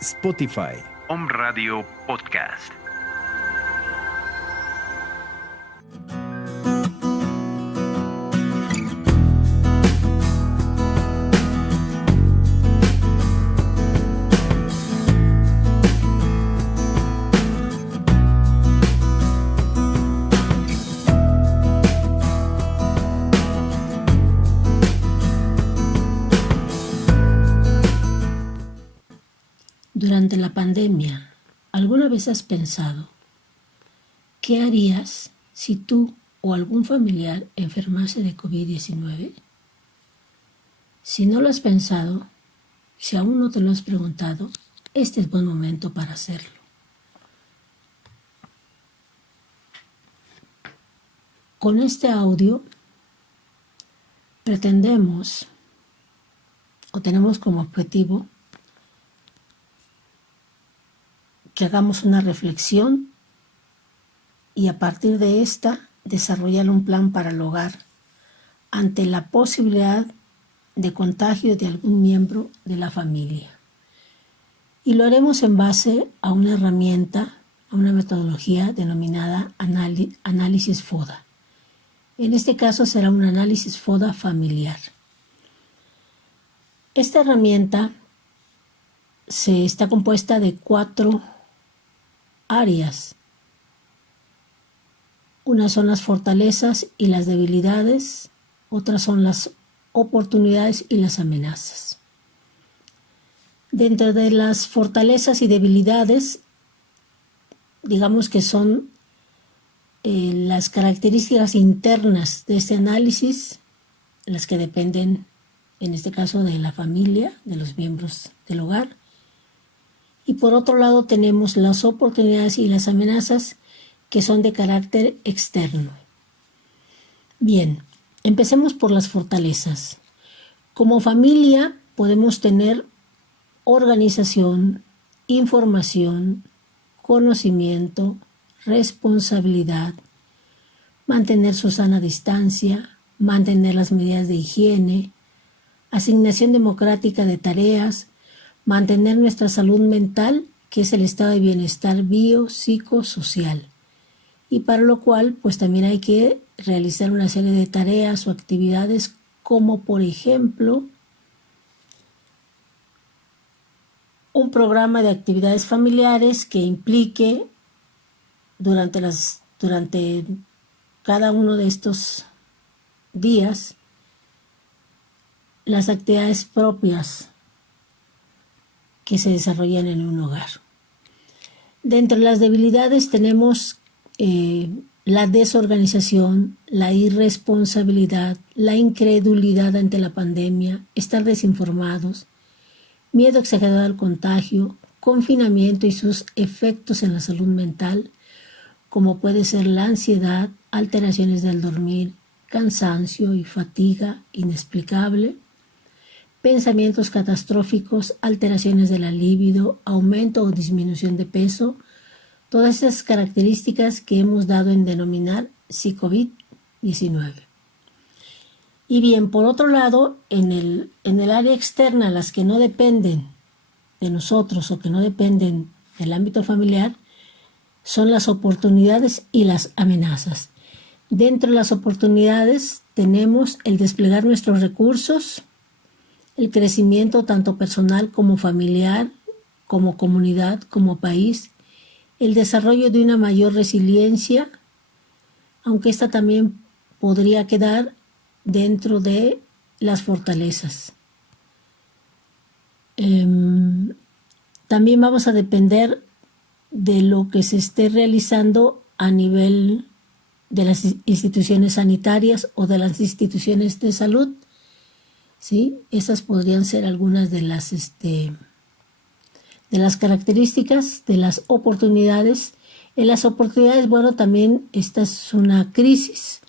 Spotify. Home Radio Podcast. Durante la pandemia, ¿alguna vez has pensado qué harías si tú o algún familiar enfermase de COVID-19? Si no lo has pensado, si aún no te lo has preguntado, este es buen momento para hacerlo. Con este audio pretendemos o tenemos como objetivo que hagamos una reflexión y a partir de esta desarrollar un plan para el hogar ante la posibilidad de contagio de algún miembro de la familia. Y lo haremos en base a una herramienta, a una metodología denominada análisis FODA. En este caso será un análisis FODA familiar. Esta herramienta está compuesta de 4 áreas. Unas son las fortalezas y las debilidades, otras son las oportunidades y las amenazas. Dentro de las fortalezas y debilidades, digamos que son las características internas de este análisis, las que dependen, en este caso, de la familia, de los miembros del hogar. Y por otro lado tenemos las oportunidades y las amenazas que son de carácter externo. Bien, empecemos por las fortalezas. Como familia podemos tener organización, información, conocimiento, responsabilidad, mantener su sana distancia, mantener las medidas de higiene, asignación democrática de tareas, mantener nuestra salud mental, que es el estado de bienestar biopsicosocial. Y para lo cual, pues también hay que realizar una serie de tareas o actividades, como por ejemplo, un programa de actividades familiares que implique durante cada uno de estos días las actividades propias que se desarrollan en un hogar. Dentro de las debilidades tenemos la desorganización, la irresponsabilidad, la incredulidad ante la pandemia, estar desinformados, miedo exagerado al contagio, confinamiento y sus efectos en la salud mental, como puede ser la ansiedad, alteraciones del dormir, cansancio y fatiga inexplicable, pensamientos catastróficos, alteraciones de la libido, aumento o disminución de peso, todas esas características que hemos dado en denominar SICOVID-19. Y bien, por otro lado, en el área externa, las que no dependen de nosotros o que no dependen del ámbito familiar, son las oportunidades y las amenazas. Dentro de las oportunidades tenemos el desplegar nuestros recursos, el crecimiento tanto personal como familiar, como comunidad, como país, el desarrollo de una mayor resiliencia, aunque esta también podría quedar dentro de las fortalezas. También vamos a depender de lo que se esté realizando a nivel de las instituciones sanitarias o de las instituciones de salud. ¿Sí? Esas podrían ser algunas de las características, de las oportunidades. En las oportunidades, bueno, también esta es una crisis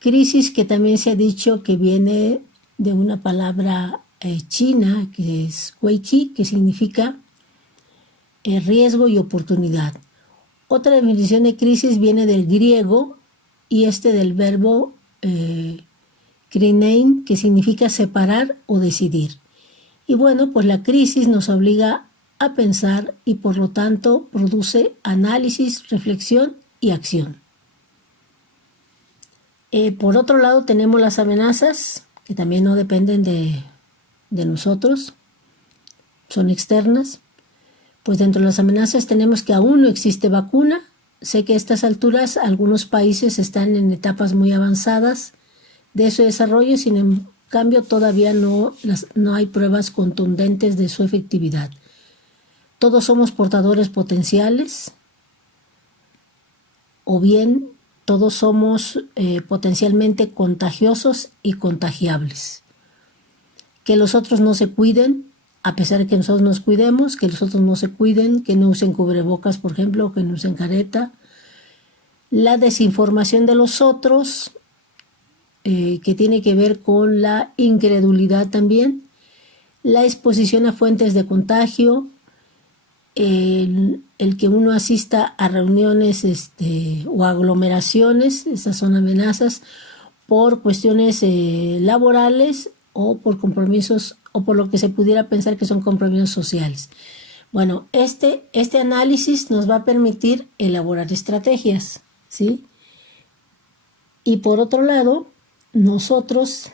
que también se ha dicho que viene de una palabra china, que es weiqi, que significa riesgo y oportunidad. Otra definición de crisis viene del griego y del verbo que significa separar o decidir. Y bueno, pues la crisis nos obliga a pensar y por lo tanto produce análisis, reflexión y acción. Por otro lado tenemos las amenazas, que también no dependen de nosotros, son externas. Pues dentro de las amenazas tenemos que aún no existe vacuna. Sé que a estas alturas algunos países están en etapas muy avanzadas de su desarrollo, sin cambio todavía no hay pruebas contundentes de su efectividad. Todos somos portadores potenciales, o bien todos somos potencialmente contagiosos y contagiables. Que los otros no se cuiden, a pesar de que nosotros nos cuidemos, que los otros no se cuiden, que no usen cubrebocas, por ejemplo, que no usen careta. La desinformación de los otros, que tiene que ver con la incredulidad también. La exposición a fuentes de contagio, el que uno asista a reuniones o aglomeraciones, esas son amenazas por cuestiones laborales o por compromisos o por lo que se pudiera pensar que son compromisos sociales. Bueno, este análisis nos va a permitir elaborar estrategias, ¿sí? Y por otro lado, nosotros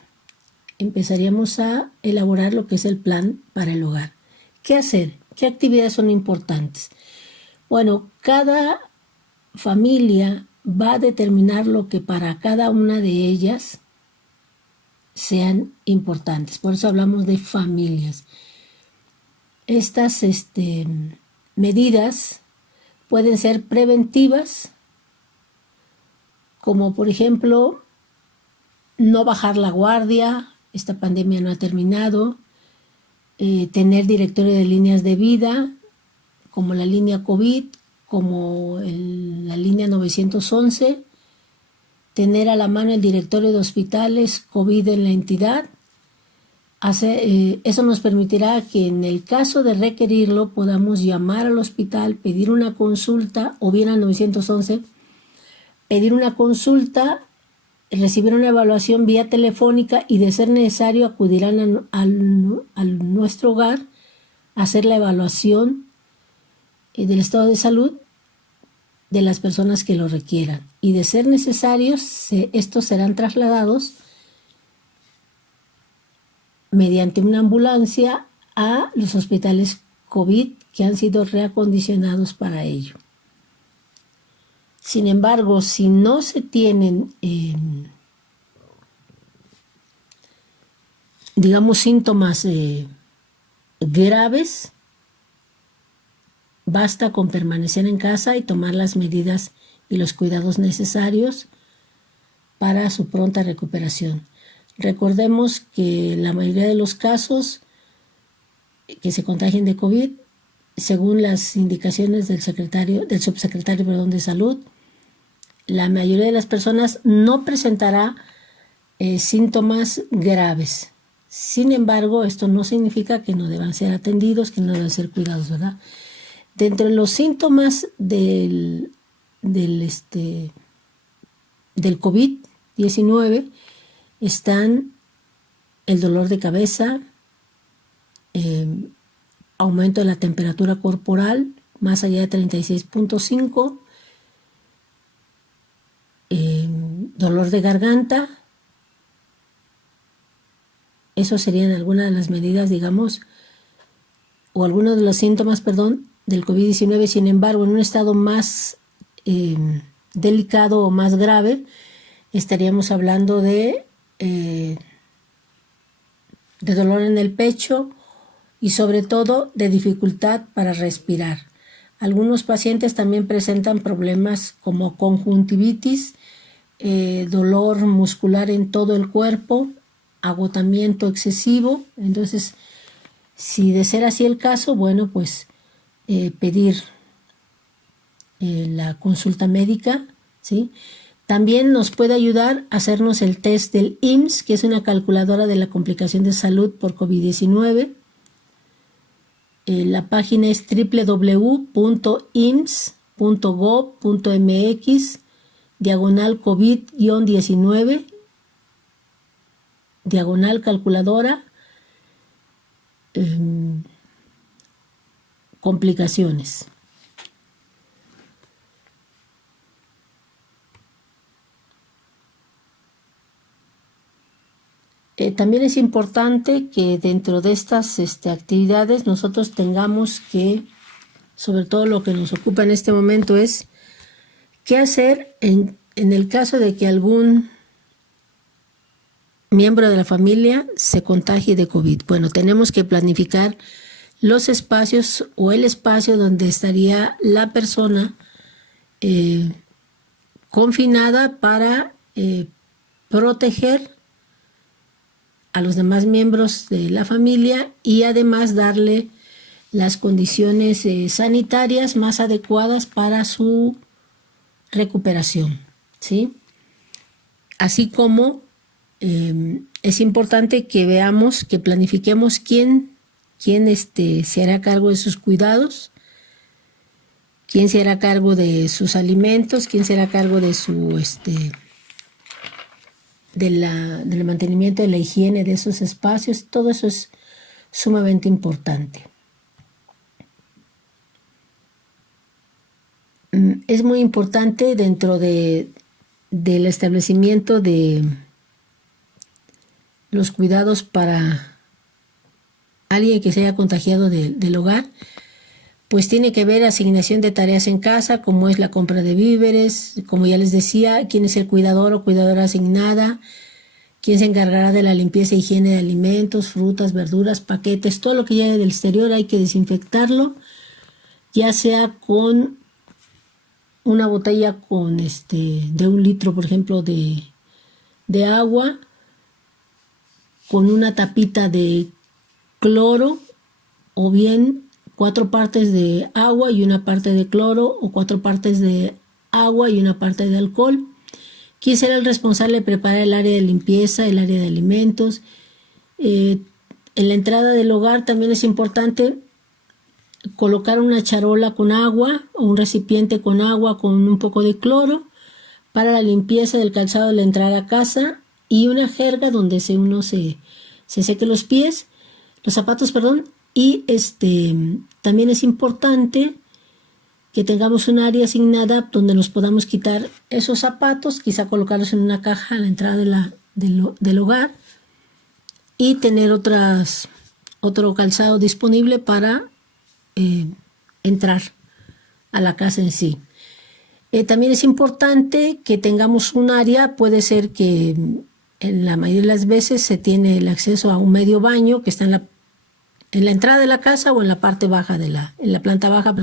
empezaríamos a elaborar lo que es el plan para el hogar. ¿Qué hacer? ¿Qué actividades son importantes? Bueno, cada familia va a determinar lo que para cada una de ellas sean importantes. Por eso hablamos de familias. Estas medidas pueden ser preventivas, como por ejemplo, no bajar la guardia, esta pandemia no ha terminado, tener directorio de líneas de vida, como la línea COVID, como la línea 911, tener a la mano el directorio de hospitales COVID en la entidad. Eso nos permitirá que en el caso de requerirlo podamos llamar al hospital, pedir una consulta o bien al 911, pedir una consulta, recibir una evaluación vía telefónica y de ser necesario acudirán a nuestro hogar a hacer la evaluación del estado de salud de las personas que lo requieran. Y de ser necesarios, estos serán trasladados mediante una ambulancia a los hospitales COVID que han sido reacondicionados para ello. Sin embargo, si no se tienen, síntomas graves, basta con permanecer en casa y tomar las medidas y los cuidados necesarios para su pronta recuperación. Recordemos que la mayoría de los casos que se contagien de COVID, según las indicaciones del subsecretario de Salud, la mayoría de las personas no presentará síntomas graves. Sin embargo, esto no significa que no deban ser atendidos, que no deban ser cuidados, ¿verdad? Dentro de los síntomas del COVID-19 están el dolor de cabeza, aumento de la temperatura corporal más allá de 36.5, dolor de garganta. Eso serían algunas de las medidas, o algunos de los síntomas, del COVID-19. Sin embargo, en un estado más delicado o más grave, estaríamos hablando de dolor en el pecho y sobre todo de dificultad para respirar. Algunos pacientes también presentan problemas como conjuntivitis, dolor muscular en todo el cuerpo, agotamiento excesivo. Entonces, si de ser así el caso, bueno, pues pedir la consulta médica, ¿sí? También nos puede ayudar a hacernos el test del IMSS, que es una calculadora de la complicación de salud por COVID-19. La página es www.ims.gov.mx /COVID-19 calculadora. complicaciones. También es importante que dentro de estas actividades nosotros tengamos que, sobre todo lo que nos ocupa en este momento es qué hacer en el caso de que algún miembro de la familia se contagie de COVID. Bueno, tenemos que planificar los espacios o el espacio donde estaría la persona confinada para proteger a los demás miembros de la familia y además darle las condiciones sanitarias más adecuadas para su recuperación, ¿sí? Así como es importante que veamos, que planifiquemos quién se hará cargo de sus cuidados, quién se hará cargo de sus alimentos, quién se hará cargo de su del mantenimiento de la higiene de esos espacios. Todo eso es sumamente importante. Es muy importante dentro del establecimiento de los cuidados para alguien que se haya contagiado del hogar, pues tiene que haber asignación de tareas en casa, como es la compra de víveres, como ya les decía, quién es el cuidador o cuidadora asignada, quién se encargará de la limpieza e higiene de alimentos, frutas, verduras, paquetes, todo lo que llegue del exterior hay que desinfectarlo, ya sea con una botella con de 1 litro, por ejemplo, de agua, con una tapita de cloro, o bien 4 partes de agua y 1 parte de cloro, o 4 partes de agua y 1 parte de alcohol. ¿Quién será el responsable de preparar el área de limpieza, el área de alimentos? En la entrada del hogar también es importante colocar una charola con agua o un recipiente con agua con un poco de cloro para la limpieza del calzado al entrar a casa, y una jerga donde uno se seque los zapatos, y también es importante que tengamos un área asignada donde nos podamos quitar esos zapatos, quizá colocarlos en una caja a la entrada del hogar, y tener otro calzado disponible para entrar a la casa en sí. También es importante que tengamos un área, puede ser que en la mayoría de las veces se tiene el acceso a un medio baño que está en la entrada de la casa o en la parte baja en la planta baja,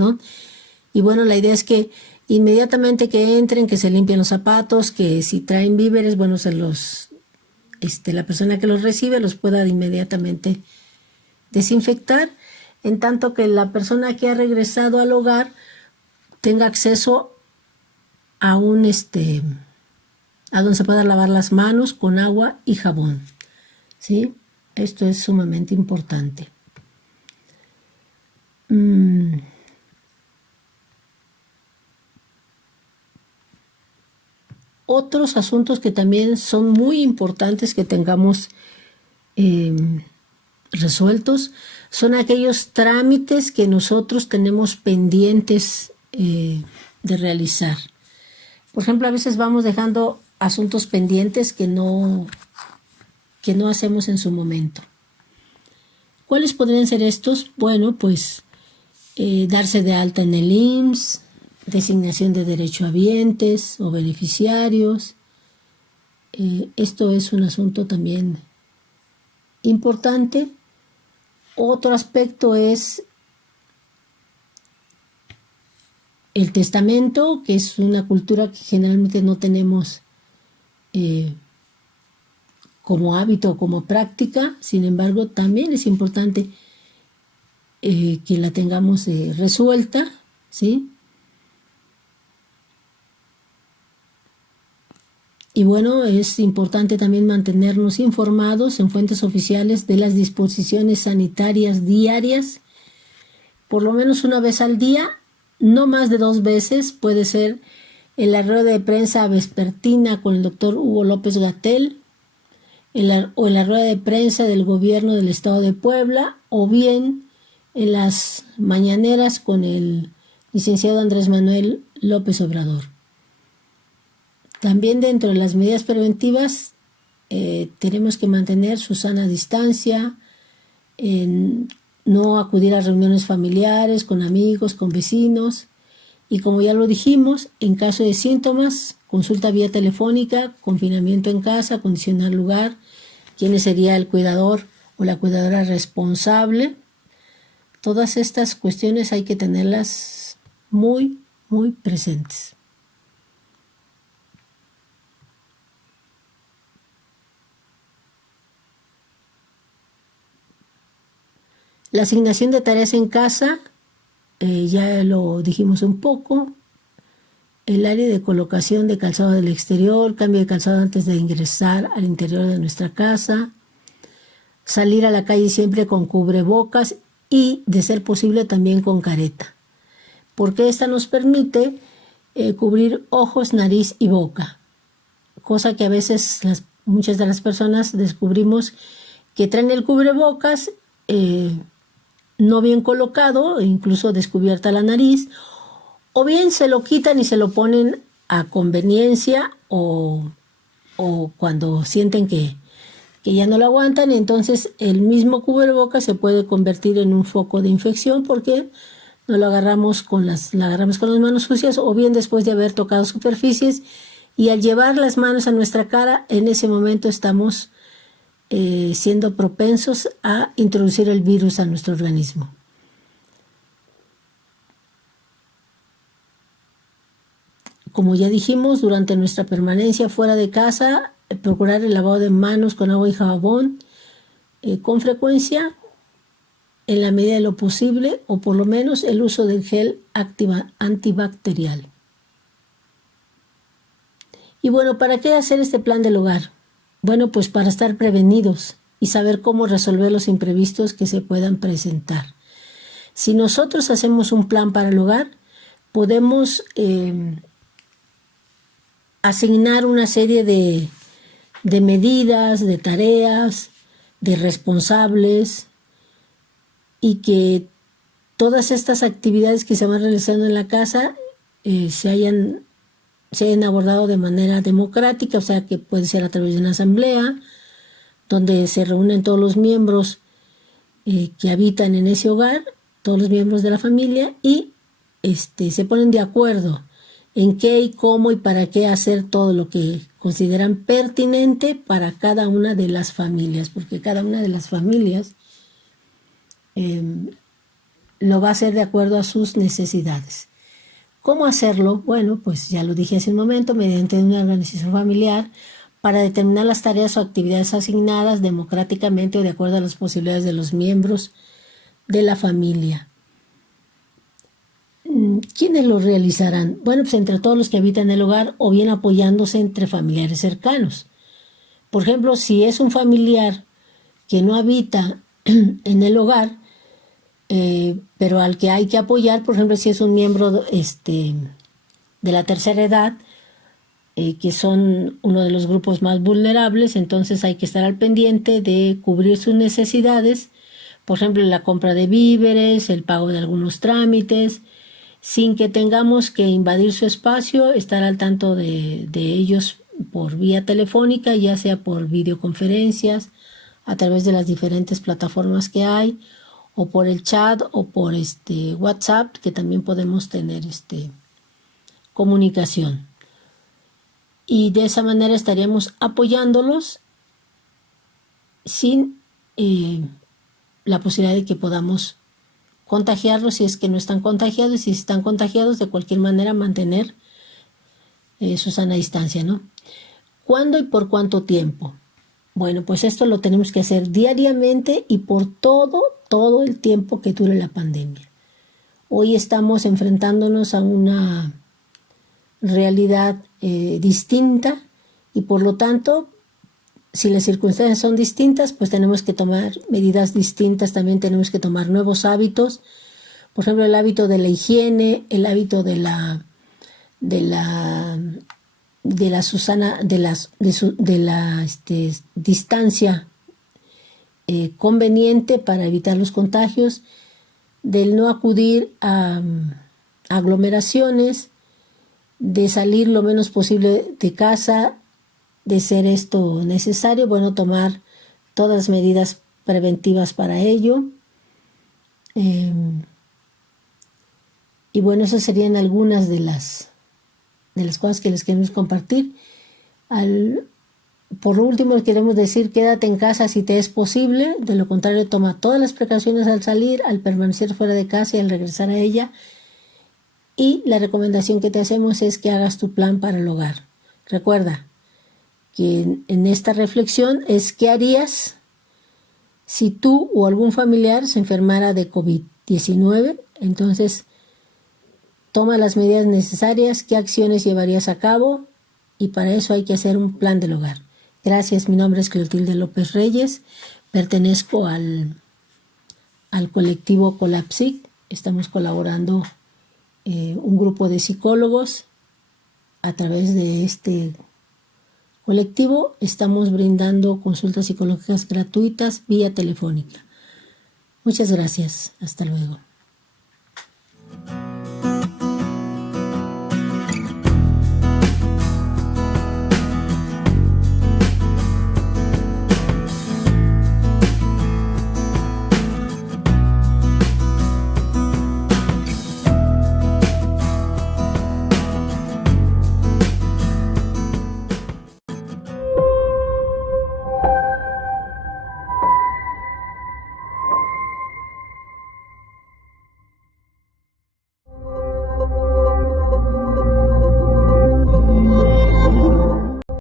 y bueno, la idea es que inmediatamente que entren, que se limpien los zapatos, que si traen víveres, bueno, la persona que los recibe los pueda inmediatamente desinfectar, en tanto que la persona que ha regresado al hogar tenga acceso a a donde se pueda lavar las manos con agua y jabón, ¿sí? Esto es sumamente importante. Otros asuntos que también son muy importantes que tengamos resueltos son aquellos trámites que nosotros tenemos pendientes de realizar. Por ejemplo, a veces vamos dejando asuntos pendientes que no hacemos en su momento. ¿Cuáles podrían ser estos? Bueno, pues darse de alta en el IMSS, designación de derechohabientes o beneficiarios. Esto es un asunto también importante. Otro aspecto es el testamento, que es una cultura que generalmente no tenemos como hábito o como práctica. Sin embargo, también es importante que la tengamos resuelta, ¿sí? Y bueno, es importante también mantenernos informados en fuentes oficiales de las disposiciones sanitarias diarias, por lo menos una vez al día, no más de 2 veces. Puede ser en la rueda de prensa vespertina con el doctor Hugo López-Gatell, o en la rueda de prensa del gobierno del estado de Puebla, o bien en las mañaneras con el licenciado Andrés Manuel López Obrador. También dentro de las medidas preventivas tenemos que mantener su sana distancia, no acudir a reuniones familiares, con amigos, con vecinos. Y como ya lo dijimos, en caso de síntomas, consulta vía telefónica, confinamiento en casa, acondicionar lugar, quién sería el cuidador o la cuidadora responsable. Todas estas cuestiones hay que tenerlas muy, muy presentes. La asignación de tareas en casa, ya lo dijimos un poco. El área de colocación de calzado del exterior, cambio de calzado antes de ingresar al interior de nuestra casa. Salir a la calle siempre con cubrebocas y, de ser posible, también con careta. Porque esta nos permite cubrir ojos, nariz y boca. Cosa que a veces muchas de las personas descubrimos que traen el cubrebocas no bien colocado, incluso descubierta la nariz, o bien se lo quitan y se lo ponen a conveniencia o cuando sienten que ya no lo aguantan, y entonces el mismo cubrebocas se puede convertir en un foco de infección porque no lo agarramos la agarramos con las manos sucias, o bien después de haber tocado superficies, y al llevar las manos a nuestra cara, en ese momento estamos siendo propensos a introducir el virus a nuestro organismo. Como ya dijimos, durante nuestra permanencia fuera de casa, procurar el lavado de manos con agua y jabón con frecuencia, en la medida de lo posible, o por lo menos el uso del gel antibacterial. Y bueno, ¿para qué hacer este plan del hogar? Bueno, pues para estar prevenidos y saber cómo resolver los imprevistos que se puedan presentar. Si nosotros hacemos un plan para el hogar, podemos asignar una serie de medidas, de tareas, de responsables, y que todas estas actividades que se van realizando en la casa se hayan abordado de manera democrática, o sea que puede ser a través de una asamblea, donde se reúnen todos los miembros que habitan en ese hogar, todos los miembros de la familia, y se ponen de acuerdo en qué y cómo y para qué hacer todo lo que consideran pertinente para cada una de las familias, porque cada una de las familias lo va a hacer de acuerdo a sus necesidades. ¿Cómo hacerlo? Bueno, pues ya lo dije hace un momento, mediante una organización familiar para determinar las tareas o actividades asignadas democráticamente o de acuerdo a las posibilidades de los miembros de la familia. ¿Quiénes lo realizarán? Bueno, pues entre todos los que habitan el hogar, o bien apoyándose entre familiares cercanos. Por ejemplo, si es un familiar que no habita en el hogar, pero al que hay que apoyar, por ejemplo, si es un miembro de la tercera edad, que son uno de los grupos más vulnerables, entonces hay que estar al pendiente de cubrir sus necesidades, por ejemplo, la compra de víveres, el pago de algunos trámites, sin que tengamos que invadir su espacio, estar al tanto de ellos por vía telefónica, ya sea por videoconferencias, a través de las diferentes plataformas que hay, o por el chat, o por WhatsApp, que también podemos tener comunicación. Y de esa manera estaríamos apoyándolos sin la posibilidad de que podamos contagiarlos si es que no están contagiados, y si están contagiados, de cualquier manera mantener su sana distancia, ¿no? ¿Cuándo y por cuánto tiempo? Bueno, pues esto lo tenemos que hacer diariamente y por todo el tiempo que dure la pandemia. Hoy estamos enfrentándonos a una realidad distinta, y por lo tanto, si las circunstancias son distintas, pues tenemos que tomar medidas distintas, también tenemos que tomar nuevos hábitos, por ejemplo, el hábito de la higiene, el hábito de la distancia conveniente para evitar los contagios, del no acudir a aglomeraciones, de salir lo menos posible de casa, de ser esto necesario, bueno, tomar todas las medidas preventivas para ello. Y bueno, esas serían algunas de las cosas que les queremos compartir. Por último, les queremos decir, quédate en casa si te es posible. De lo contrario, toma todas las precauciones al salir, al permanecer fuera de casa y al regresar a ella. Y la recomendación que te hacemos es que hagas tu plan para el hogar. Recuerda que en esta reflexión es qué harías si tú o algún familiar se enfermara de COVID-19. Entonces, toma las medidas necesarias, qué acciones llevarías a cabo, y para eso hay que hacer un plan del hogar. Gracias, mi nombre es Clotilde López Reyes, pertenezco al colectivo Colapsic. Estamos colaborando un grupo de psicólogos. A través de este colectivo estamos brindando consultas psicológicas gratuitas vía telefónica. Muchas gracias. Hasta luego.